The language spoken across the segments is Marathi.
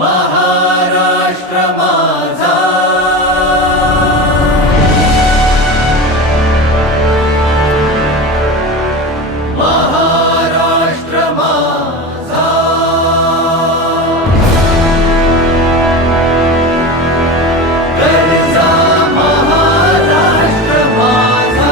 महाराष्ट्र माझा. महाराष्ट्र माझा. गरजा महाराष्ट्र माझा.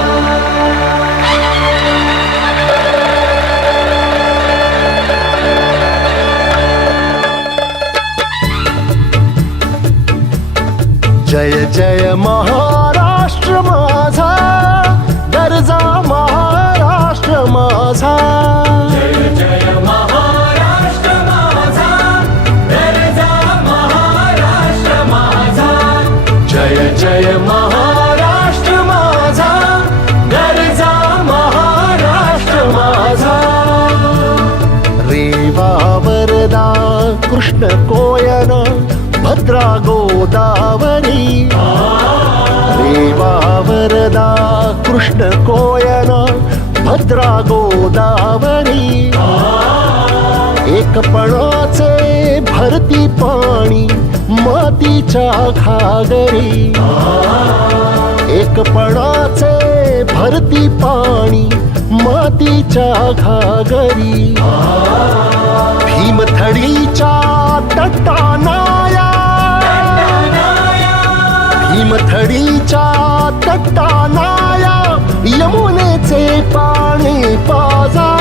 जय जय महाराष्ट्र माझा, गरजा महाराष्ट्र माझा. जय जय महाराष्ट्र माझा, गरजा महाराष्ट्र माझा. जय जय महाराष्ट्र माझा, गरजा महाराष्ट्र माझा. रेवा वरदा कृष्ण कोयना भद्रा गोदावरी. रेवा वरदा कृष्ण कोयना भद्रा गोदावरी. एकपणाचे भरती पाणी मातीच्या घागरी. एकपणाचे भरती पाणी मातीच्या घागरी. भीमथडीच्या तटानाया, भीमथडीच्या तटानाया यमुनेचे पाणी पाजा.